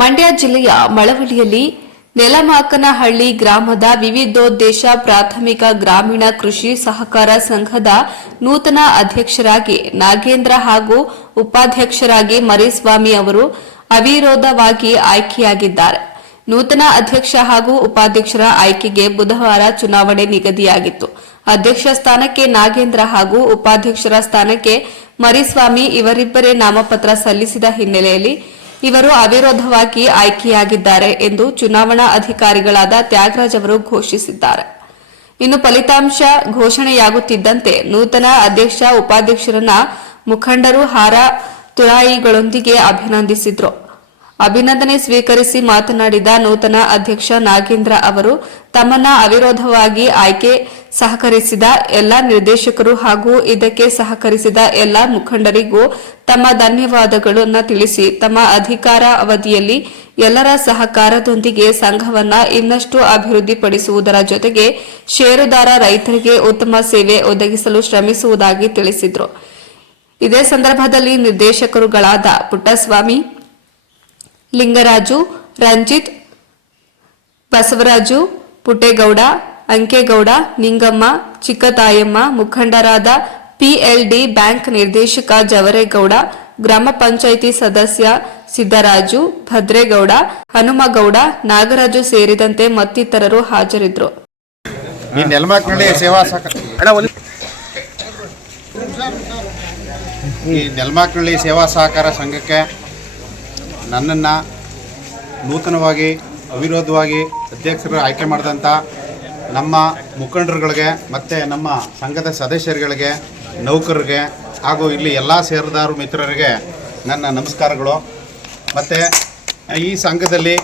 ಮಂಡ್ಯ ಜಿಲ್ಲೆಯ ಮಳವಳ್ಳಿಯಲ್ಲಿ ನೆಲಮಾಕನಹಳ್ಳಿ ಗ್ರಾಮದ ವಿವಿಧೋದ್ದೇಶ ಪ್ರಾಥಮಿಕ ಗ್ರಾಮೀಣ ಕೃಷಿ ಸಹಕಾರ ಸಂಘದ ನೂತನ ಅಧ್ಯಕ್ಷರಾಗಿ ನಾಗೇಂದ್ರ ಹಾಗೂ ಉಪಾಧ್ಯಕ್ಷರಾಗಿ ಮರಿಸ್ವಾಮಿ ಅವರು ಅವಿರೋಧವಾಗಿ ಆಯ್ಕೆಯಾಗಿದ್ದಾರೆ. ನೂತನ ಅಧ್ಯಕ್ಷ ಹಾಗೂ ಉಪಾಧ್ಯಕ್ಷರ ಆಯ್ಕೆಗೆ ಬುಧವಾರ ಚುನಾವಣೆ ನಿಗದಿಯಾಗಿತ್ತು. ಅಧ್ಯಕ್ಷ ಸ್ಥಾನಕ್ಕೆ ನಾಗೇಂದ್ರ ಹಾಗೂ ಉಪಾಧ್ಯಕ್ಷರ ಸ್ಥಾನಕ್ಕೆ ಮರಿಸ್ವಾಮಿ ಇವರಿಬ್ಬರೇ ನಾಮಪತ್ರ ಸಲ್ಲಿಸಿದ ಹಿನ್ನೆಲೆಯಲ್ಲಿ ಇವರು ಅವಿರೋಧವಾಗಿ ಆಯ್ಕೆಯಾಗಿದ್ದಾರೆ ಎಂದು ಚುನಾವಣಾ ಅಧಿಕಾರಿಗಳಾದ ತ್ಯಾಗರಾಜ್ ಅವರು ಘೋಷಿಸಿದ್ದಾರೆ. ಇನ್ನು ಫಲಿತಾಂಶ ಘೋಷಣೆಯಾಗುತ್ತಿದ್ದಂತೆ ನೂತನ ಅಧ್ಯಕ್ಷ, ಉಪಾಧ್ಯಕ್ಷರನ್ನ ಮುಖಂಡರು ಹಾರ ತುರಾಯಿಗಳೊಂದಿಗೆ ಅಭಿನಂದಿಸಿದ್ರು. ಅಭಿನಂದನೆ ಸ್ವೀಕರಿಸಿ ಮಾತನಾಡಿದ ನೂತನ ಅಧ್ಯಕ್ಷ ನಾಗೇಂದ್ರ ಅವರು, ತಮ್ಮನ್ನ ಅವಿರೋಧವಾಗಿ ಆಯ್ಕೆ ಸಹಕರಿಸಿದ ಎಲ್ಲ ನಿರ್ದೇಶಕರು ಹಾಗೂ ಇದಕ್ಕೆ ಸಹಕರಿಸಿದ ಎಲ್ಲ ಮುಖಂಡರಿಗೂ ತಮ್ಮ ಧನ್ಯವಾದಗಳನ್ನು ತಿಳಿಸಿ, ತಮ್ಮ ಅಧಿಕಾರ ಅವಧಿಯಲ್ಲಿ ಎಲ್ಲರ ಸಹಕಾರದೊಂದಿಗೆ ಸಂಘವನ್ನ ಇನ್ನಷ್ಟು ಅಭಿವೃದ್ಧಿಪಡಿಸುವುದರ ಜೊತೆಗೆ ಷೇರುದಾರ ರೈತರಿಗೆ ಉತ್ತಮ ಸೇವೆ ಒದಗಿಸಲು ಶ್ರಮಿಸುವುದಾಗಿ ತಿಳಿಸಿದರು. ಇದೇ ಸಂದರ್ಭದಲ್ಲಿ ನಿರ್ದೇಶಕರುಗಳಾದ ಪುಟ್ಟಸ್ವಾಮಿ ಲಿಂಗರಾಜು, ರಂಜಿತ್, ಬಸವರಾಜು, ಪುಟ್ಟೇಗೌಡ, ಅಂಕೇಗೌಡ, ನಿಂಗಮ್ಮ, ಚಿಕ್ಕತಾಯಮ್ಮ, ಮುಖಂಡರಾದ ಪಿಎಲ್ಡಿ ಬ್ಯಾಂಕ್ ನಿರ್ದೇಶಕ ಜವರೇಗೌಡ, ಗ್ರಾಮ ಪಂಚಾಯಿತಿ ಸದಸ್ಯ ಸಿದ್ದರಾಜು, ಭದ್ರೇಗೌಡ, ಹನುಮಗೌಡ, ನಾಗರಾಜು ಸೇರಿದಂತೆ ಮತ್ತಿತರರು ಹಾಜರಿದ್ದರು. ಈ ನೆಲಮಕ್ನಳ್ಳಿ ಸೇವಾ ಸಹಕ ಸೇವಾ ಸಹಕಾರ ಸಂಘಕ್ಕೆ ನನ್ನನ್ನು ನೂತನವಾಗಿ, ಅವಿರೋಧವಾಗಿ ಅಧ್ಯಕ್ಷರು ಆಯ್ಕೆ ಮಾಡಿದಂಥ ನಮ್ಮ ಮುಖಂಡರುಗಳಿಗೆ ಮತ್ತು ನಮ್ಮ ಸಂಘದ ಸದಸ್ಯರುಗಳಿಗೆ, ನೌಕರರಿಗೆ ಹಾಗೂ ಇಲ್ಲಿ ಎಲ್ಲ ಸೇರಿದಾರು ಮಿತ್ರರಿಗೆ ನನ್ನ ನಮಸ್ಕಾರಗಳು. ಮತ್ತು ಈ ಸಂಘದಲ್ಲಿ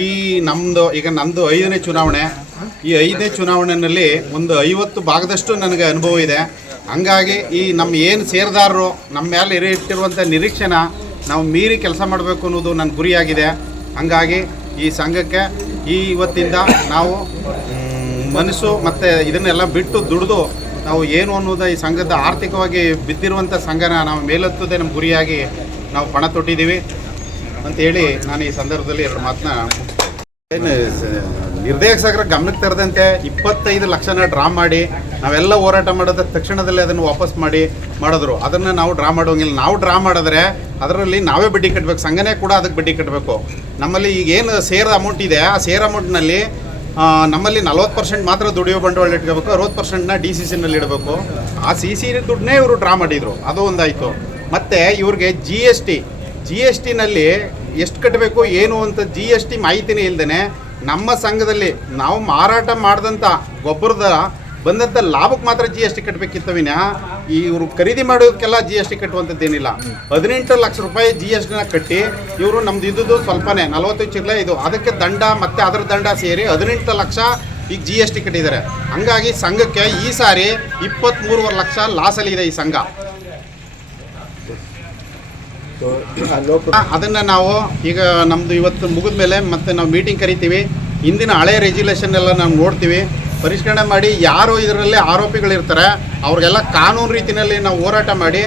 ಈ ನಮ್ಮದು ಈಗ ನಮ್ಮದು ಐದನೇ ಚುನಾವಣೆ. ಈ ಐದನೇ ಚುನಾವಣೆಯಲ್ಲಿ ಒಂದು ಐವತ್ತು ಭಾಗದಷ್ಟು ನನಗೆ ಅನುಭವ ಇದೆ. ಹಂಗಾಗಿ ಈ ನಮ್ಮ ಏನು ಸೇರಿದಾರರು ನಮ್ಮ ಮೇಲೆ ಇರಿಟ್ಟಿರುವಂಥ ನಿರೀಕ್ಷೆನ ನಾವು ಮೀರಿ ಕೆಲಸ ಮಾಡಬೇಕು ಅನ್ನೋದು ನನ್ನ ಗುರಿಯಾಗಿದೆ. ಹಂಗಾಗಿ ಈ ಸಂಘಕ್ಕೆ ಈ ಇವತ್ತಿಂದ ನಾವು ಮನಸ್ಸು ಮತ್ತು ಇದನ್ನೆಲ್ಲ ಬಿಟ್ಟು ದುಡಿದು ನಾವು ಏನು ಅನ್ನೋದು ಈ ಸಂಘದ ಆರ್ಥಿಕವಾಗಿ ಬಿದ್ದಿರುವಂಥ ಸಂಘನ ನಾವು ಮೇಲತ್ತದೆ ನಮ್ಮ ಗುರಿಯಾಗಿ ನಾವು ಪಣ ತೊಟ್ಟಿದ್ದೀವಿ. ಅಂತೇಳಿ ನಾನು ಈ ಸಂದರ್ಭದಲ್ಲಿ ಎರಡು ಮಾತನ್ನ ಏನು ನಿರ್ದೇಶಕರ ಗಮನಕ್ಕೆ ತರದಂತೆ ಇಪ್ಪತ್ತೈದು ಲಕ್ಷನ ಡ್ರಾ ಮಾಡಿ, ನಾವೆಲ್ಲ ಹೋರಾಟ ಮಾಡೋದ ತಕ್ಷಣದಲ್ಲಿ ಅದನ್ನು ವಾಪಸ್ ಮಾಡಿ ಮಾಡಿದ್ರು. ಅದನ್ನು ನಾವು ಡ್ರಾ ಮಾಡೋಂಗಿಲ್ಲ. ನಾವು ಡ್ರಾ ಮಾಡಿದ್ರೆ ಅದರಲ್ಲಿ ನಾವೇ ಬಡ್ಡಿ ಕಟ್ಟಬೇಕು ಸಂಘನೇ ಕೂಡ ಅದಕ್ಕೆ ಬಡ್ಡಿ ಕಟ್ಟಬೇಕು ನಮ್ಮಲ್ಲಿ ಈಗ ಏನು ಸೇರ್ ಅಮೌಂಟ್ ಇದೆ, ಆ ಸೇರ್ ಅಮೌಂಟ್ನಲ್ಲಿ ನಮ್ಮಲ್ಲಿ ನಲ್ವತ್ತು ಪರ್ಸೆಂಟ್ ಮಾತ್ರ ದುಡಿಯೋ ಬಂಡವಾಳ ಇಟ್ಕೋಬೇಕು. ಅರವತ್ತು ಪರ್ಸೆಂಟ್ನ ಡಿ ಸಿ ಸಿನಲ್ಲಿ ಇಡಬೇಕು. ಆ ಸಿ ಸಿ ದುಡ್ಡನ್ನೇ ಇವರು ಡ್ರಾ ಮಾಡಿದರು. ಅದು ಒಂದಾಯಿತು. ಮತ್ತು ಇವ್ರಿಗೆ G S T G S ಟಿನಲ್ಲಿ ಎಷ್ಟು ಕಟ್ಟಬೇಕು ಏನು ಅಂತ ಜಿ ಎಸ್ ಟಿ ಮಾಹಿತಿನೇ ಇಲ್ದೇ ನಮ್ಮ ಸಂಘದಲ್ಲಿ ನಾವು ಮಾರಾಟ ಮಾಡಿದಂಥ ಗೊಬ್ಬರದ ಬಂದಂಥ ಲಾಭಕ್ಕೆ ಮಾತ್ರ ಜಿ ಎಸ್ ಟಿ ಕಟ್ಟಬೇಕಿತ್ತು ವಿನಃ ಇವರು ಖರೀದಿ ಮಾಡೋದಕ್ಕೆಲ್ಲ ಜಿ ಎಸ್ ಟಿ ಕಟ್ಟುವಂಥದ್ದೇನಿಲ್ಲ. ಹದಿನೆಂಟು ಲಕ್ಷ ರೂಪಾಯಿ ಜಿ ಎಸ್ ಟಿನ ಕಟ್ಟಿ ಇವರು ನಮ್ದು ಇದ್ದುದು ಸ್ವಲ್ಪನೇ ನಲವತ್ತು ಚಿಲ್ಲ ಇದು. ಅದಕ್ಕೆ ದಂಡ ಮತ್ತು ಅದರ ದಂಡ ಸೇರಿ ಹದಿನೆಂಟು ಲಕ್ಷ ಈಗ ಜಿ ಎಸ್ ಟಿ ಕಟ್ಟಿದ್ದಾರೆ. ಹಂಗಾಗಿ ಸಂಘಕ್ಕೆ ಈ ಸಾರಿ ಇಪ್ಪತ್ತ್ಮೂರುವರೆ ಲಕ್ಷ ಲಾಸಲ್ಲಿ ಇದೆ ಈ ಸಂಘ. ಅದನ್ನು ನಾವು ಈಗ ನಮ್ಮದು ಇವತ್ತು ಮುಗಿದ ಮೇಲೆ ಮತ್ತೆ ನಾವು ಮೀಟಿಂಗ್ ಕರಿತೀವಿ. ಇಂದಿನ ಹಳೆ ರೆಜ್ಯುಲೇಷನ್ ಎಲ್ಲ ನಾವು ನೋಡ್ತೀವಿ. ಪರಿಷ್ಕರಣೆ ಮಾಡಿ ಯಾರು ಇದರಲ್ಲಿ ಆರೋಪಿಗಳಿರ್ತಾರೆ. ಅವ್ರಿಗೆಲ್ಲ ಕಾನೂನು ರೀತಿಯಲ್ಲಿ ನಾವು ಹೋರಾಟ ಮಾಡಿ